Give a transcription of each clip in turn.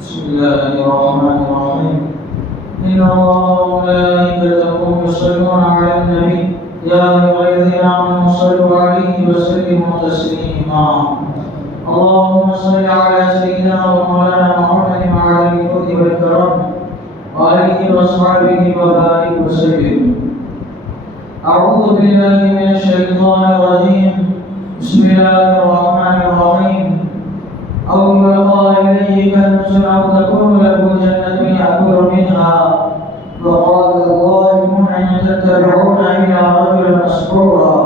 بسم الله الرحمن الرحيم. إن الله وملائكته يصلون على النبي يا أيها الذين آمنوا صلوا عليه وسلموا تسليما. اللهم صل على سيدنا ومولانا محمد وعلى الجود والكرم وآله وصحبه وبارك وسلم. أعوذ بالله من الشيطان الرجيم. بسم الله الرحمن الرحيم. أو يلقى إليه كنز أو تكون له جنة يأكل منها وقال الظالمون إن تتبعون إلا رجلا مسحورا.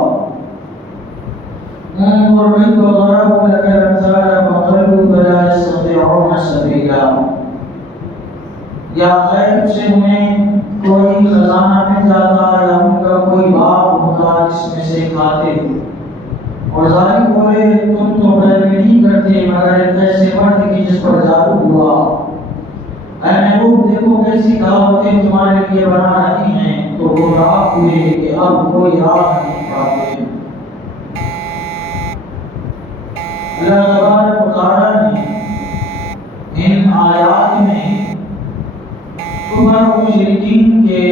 انظر كيف ضربوا لك الأمثال فضلوا فلا يستطيعون سبيلا. یا غیب سے انہیں کوئی خزانہ مل جاتا یا ان کا کوئی باغ ہوتا جس میں سے کھاتے. اور ظالم بولے تم تو پیروی نہیں کرتے مگر ایک ایسے مرد کی جس پر جادو ہوا. اے محبوب دیکھو کیسی دعوتیں تمہارے لیے بنا رہی ہیں تو گمراہ ہوئے کہ اب کوئی راہ نہیں پاتے. اللہ تبارک و تعالیٰ نے ان آیات میں کفر و مشرکین کے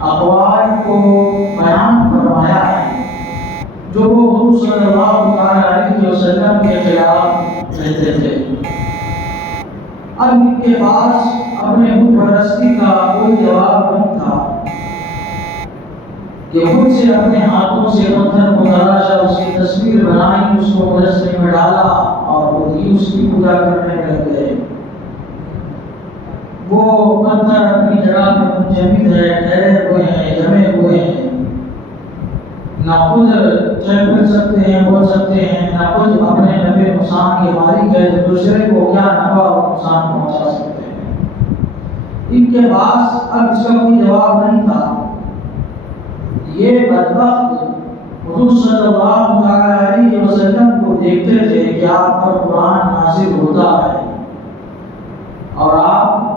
اقوال کو بیان فرمایا ہے جو وہ حضور صلی اللہ علیہ وسلم کے خلاف کہتے تھے. اب ان کے پاس اپنے بت پرستی کا کوئی جواب نہیں تھا کہ خود سے اپنے ہاتھوں سے پتھر کو تراشا، اس کی تصویر بنائی، اس کو مجسمے میں ڈالا اور خود اس کی پوجا کرنے لگ گئے. وہ پتھر اپنی جگہ پر منجمد ہے، ٹھہرے ہوئے ہیں، جمے ہوئے ہیں، نہ خود چل پھر سکتے ہیں، بول سکتے ہیں، نہ خود اپنے نفع نقصان کے مالک ہے تو دوسرے کو کیا نفع اور نقصان پہنچا سکتے ہیں. ان کے پاس اب اس کا کوئی جواب نہیں تھا. یہ بدبخت حضور صلی اللہ علیہ وسلم کو دیکھتے تھے کہ آپ پر قرآن نازل ہوتا ہے اور آپ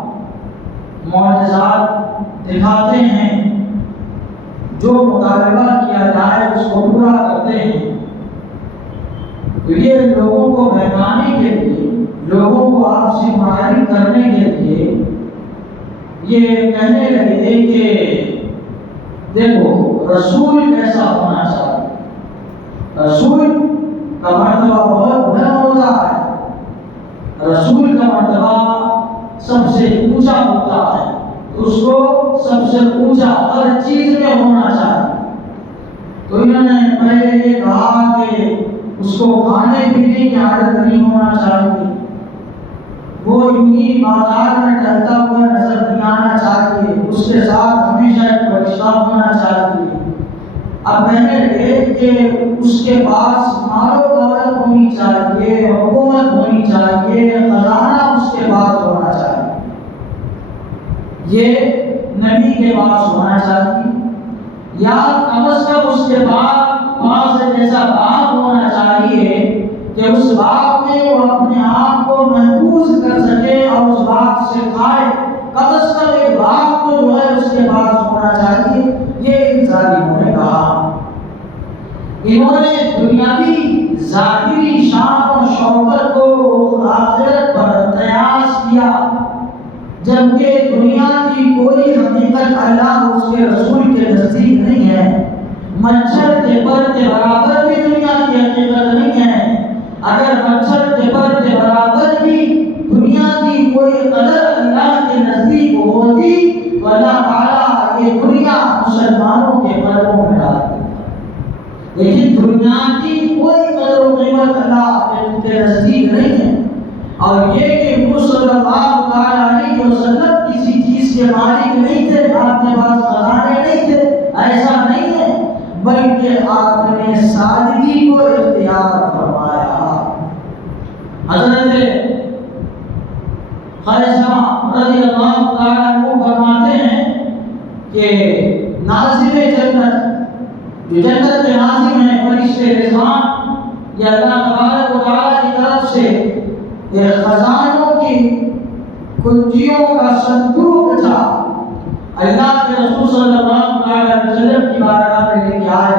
معجزات دکھاتے ہیں، جو مطالبہ کیا جائے اس کو پورا کرتے ہیں. تو یہ لوگوں کو بہکانے کے لیے، لوگوں کو آپ سے معرفی کرنے کے لیے یہ کہنے لگے کہ دیکھو رسول کیسا ہونا چاہیے. رسول کا مرتبہ بہت بلند ہوتا ہے. رسول کا مرتبہ سب سے اونچا ہوتا ہے. اس کو سب سے اونچا ہر چیز میں ہونا چاہیے. تو انہوں نے پہلے یہ کہا کہ اس کو کھانے پینے کی عادت نہیں ہونا چاہیے، وہ یوں ہی بازار میں ٹہلتا ہوا نظر نہیں آنا چاہیے، اس کے ساتھ ہمیشہ ایک فرشتہ ہونا چاہیے. اب کہنے لگے کہ اس کے پاس مال و دولت ہونی چاہیے، حکومت ہونی چاہیے، خزانہ اس کے پاس ہونا چاہیے، یہ نبی کے پاس ہونا چاہیے، یا کم از کم اس کے پاس ایسا باغ ہونا چاہیے کہ اس باغ میں وہ اپنے آپ کو محفوظ کر سکے اور اس باغ سے کھائے. کم از کم ایک باغ کو جو ہے اس کے پاس ہونا چاہیے. یہ ان ظالموں نے کہا. انہوں نے دنیاوی ظاہری شان اور شوکت کو آخرت پر قیاس کیا، جبکہ دنیا کی کوئی حقیقت اللہ اور اس کے رسول کے نزدیک نہیں ہے. مچھر کے پر کے برابر بھی دنیا کی حقیقت نہیں ہے. اگر مچھر کے پر کے برابر بھی دنیا کی کوئی قدر اللہ کے نزدیک ہوتی تو اللہ تعالیٰ یہ دنیا مسلمانوں کے قدروں میں ڈالتی. لیکن دنیا کی کوئی قدر و قیمت اللہ کے نزدیک نہیں ہے. اور یہ کہ حضور صلی اللہ علیہ وسلم کسی چیز کے مالک نہیں تھے، آپ کے پاس خزانے نہیں تھے، ایسا نہیں ہے، بلکہ آپ نے سادگی کو اختیار فرمایا. حضرت خیثمہ رضی اللہ تعالیٰ عنہ فرماتے ہیں کہ ناظم جنت، جو جنت کے ناظم ہیں فرشتے رضوان، یہ اللہ تبارک و تعالیٰ کی طرف سے خزانوں کی کنجیوں کا صندوق تھا. اللہ کے رسول صلی اللہ علیہ وسلم کی بارگاہ میں لے کے آئے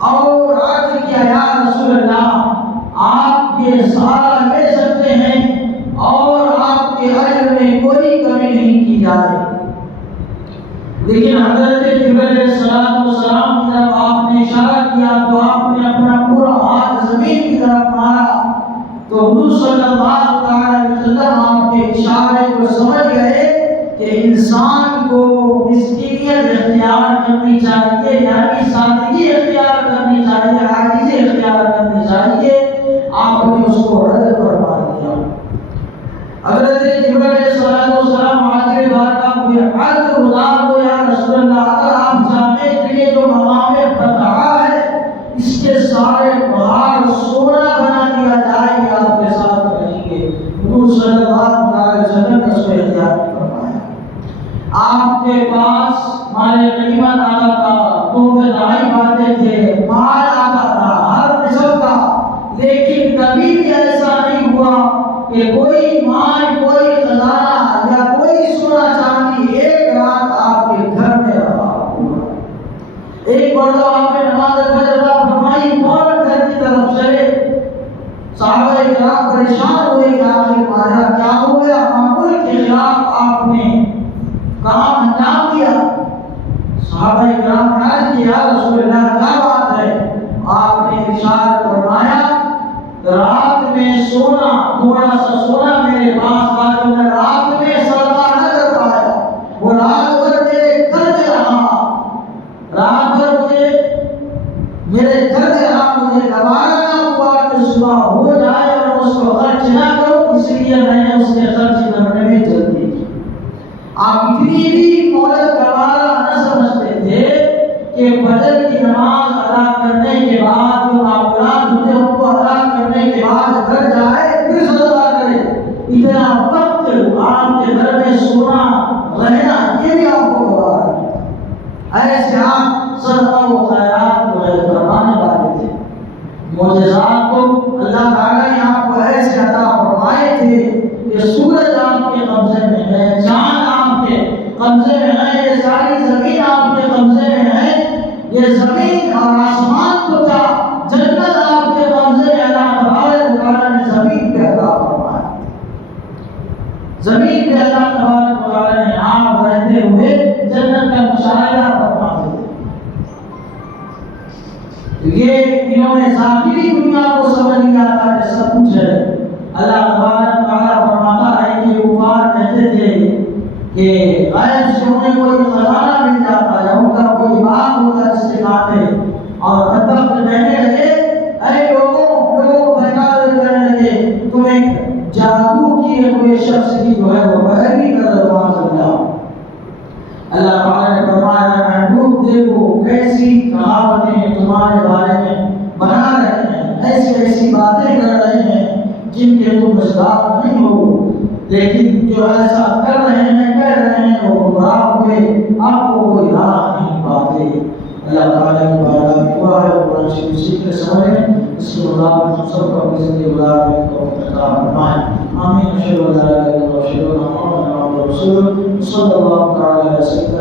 اور عرض کیا یا رسول اللہ آپ یہ سارا لے سکتے ہیں اور لیکن حضرت جبرائیل علیہ السلام کی طرف آپ نے اشارہ کیا تو آپ نے اپنا پورا ہاتھ زمین کی طرف مارا تو حضور صلی اللہ علیہ وسلم آپ کے اشارے کو سمجھ گئے کہ انسان کو مسکینیت اختیار کرنی چاہیے، یعنی سادگی اختیار کرنی چاہیے، عاجزی اختیار کرنی چاہیے۔ آپ نے اس کو رد فرما دیا۔ حضرت جبرائیل علیہ السلام حاضر بارگاہ ہوئے، عرض گزار ہو یا رسول اللہ، اگر آپ چاہتے کہ یہ جو مقام فتح ہے اس کے سارے پہاڑ سونا بنا دیا جائے گا، آپ کے ساتھ رہیں گے۔ حضور صلی اللہ علیہ وسلم نے اس کو اختیار فرمایا۔ آپ کے پاس مال غنیمت آتا تھا، تحفے دائی باتیں تھے، مال آتا تھا ہر قسم کا، لیکن کبھی بھی ایسا نہیں ہوا کہ کوئی مال، کوئی خزانہ یا کوئی سونا چاندی ایک رات آپ کے گھر میں رہا۔ ایک مرتبہ آپ نے نماز فجر ادا فرمائی، فوراً گھر کی طرف چلے۔ صحابہ کرام پریشان ہوئے کہ آخر ماجرا کیا ہو گیا؟ معمول کے خلاف آپ نے کہاں انجام دیا؟ صحابہ کرام نے عرض کیا رسول اللہ کیا بات ہے؟ آپ نے ارشاد فرمایا رات میں سونا، تھوڑا سا سونا میرے پاس تھا جو میں رات میں صدقہ نہ کر پایا، وہ رات بھر میرے گھر میں رہا، رات بھر میرے گھر میں رہا، مجھے گوارا نہ ہوا کہ صبح ہو جائے اور اس کو خرچ نہ کروں، اس لیے میں نے اس کے خرچ کرنے میں جلدی کی۔ آپ اتنی بھی مہلت گوارا نہ سمجھتے تھے کہ فجر کی نماز ادا کرنے کے بعد جو معمولات ہوتے ہیں ان کو ادا کرنے کے بعد گھر جائے پھر صدقہ کرے۔ اتنا وقت آپ کے گھر میں سونا رہنا یہ بھی آپ کو گوارا نہیں۔ ایسے آپ صدقہ و خیرات کو فرمانے والے تھے۔ معجزات کو اللہ تعالیٰ نے آپ کو ایسے عطا فرمائے تھے کہ سورج آپ کے قبضے میں ہے، چاند آپ کے قبضے میں ہے، یہ ساری زمین آپ کے قبضے میں ہے، یہ زمین اور آسمان کو تھا، جنت آپ کے قبضے میں اللہ تبارک و تعالیٰ نے زمین پہ عطا فرمایا۔ زمین پہ اللہ تبارک و تعالیٰ نے آپ رہتے ہوئے جنت کا مشاہدہ فرماتے تھے۔ یہ انہوں نے ظاہری دنیا کو سمجھ لیا تھا کہ سب کچھ ہے۔ اللہ تبارک و تعالیٰ فرماتا ہے کہ کفار کہتے تھے کہ غیب سے انہیں کوئی خزانہ مل جاتا ہے، ان کا کوئی باغ ہوتا جس سے کھاتے، اور ادب کہنے لگے اے لوگوں بہکاوے کرنے لگے، تمہیں جادو کی کوئی شخص کی جو ہے وہ پیروی کر رہے ہو۔ اللہ تعالیٰ نے فرمایا محبوب دیکھو کیسی کہاوتیں تمہارے بارے میں بنا رہے ہیں، ایسی ایسی باتیں کر رہے ہیں جن کے تم مصداق نہیں ہو، لیکن جو ایسا کر رہے ہیں کہہ رہے ہیں وہ گمراہ ہوئے، آپ کو کوئی راہ نہیں پاتے۔ اللہ تعالیٰ کی بارگاہ میں دعا ہے قرآن شریف سیکھ کے سمجھیں، اس کے مطابق ہم سب کو اپنی زندگی گزارنے کی توفیق عطا فرمائے۔ آمین۔ اشہد ان لا الہ الا اللہ واشہد ان محمدا عبدہ ورسولہ صلی اللہ تعالی علیہ وسلم۔